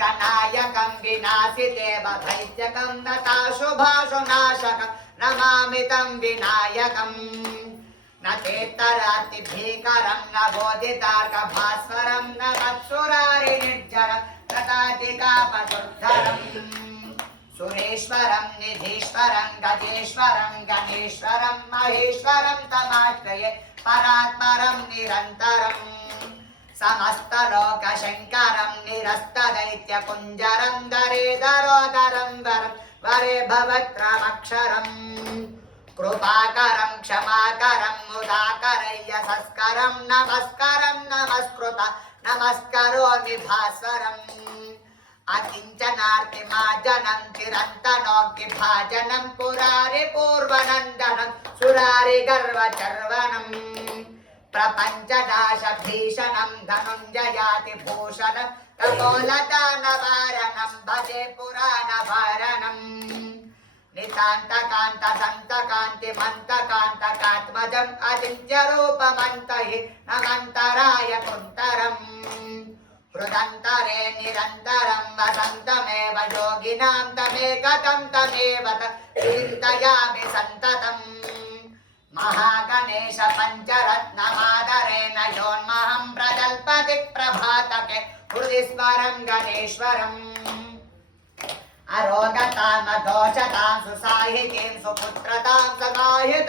नायकं विनाशितेव दैत्यकं नताशुभाशुनाशकं नमामि तं विनायकम् न चेत्तराति भीकरं न बोधितार्कभास्वरं न मत्सुरारिनिर्जरं तथाधिकापदुद्धरम् सुरेश्वरं निधीश्वरं गजेश्वरं गणेश्वरं महेश्वरं तमाश्रये परात्परं निरन्तरम् समस्तलोकशङ्करं निरस्तदैत्यकुञ्जरं दरेदरोदरं वरं वरे भवत्रमक्षरम् कृपाकरं क्षमाकरं मुदाकरय्यसस्करं नमस्करं नमस्कृत नमस्करोमि भास्वरम् अकिञ्चनार्तिमार्जनं चिरन्तनोऽग्निभाजनं पुरारिपूर्वनन्दनं सुरारिगर्वचर्वणम् प्रपञ्चनाशभीषणं धनुञ्जयाति भूषणं कपोलदानवारणं भजे पुराणवारणम् नितान्तकान्तदन्तकान्तिमन्तकान्तकात्मजम् अचिन्त्यरूपमन्तहि नमन्तराय कुन्तरम् हृदन्तरे निरन्तरं वसन्तमेव योगिनां तमेकतं तमेव चिन्तयामि सन्ततम् महागणेश पञ्चरत्नमादरेण योन्महं प्रजल्पति प्रभातके हृदि स्मरं गणेश्वरम् अरोगतां दोषतां सुसाहितीं सुपुत्रतां समाहितां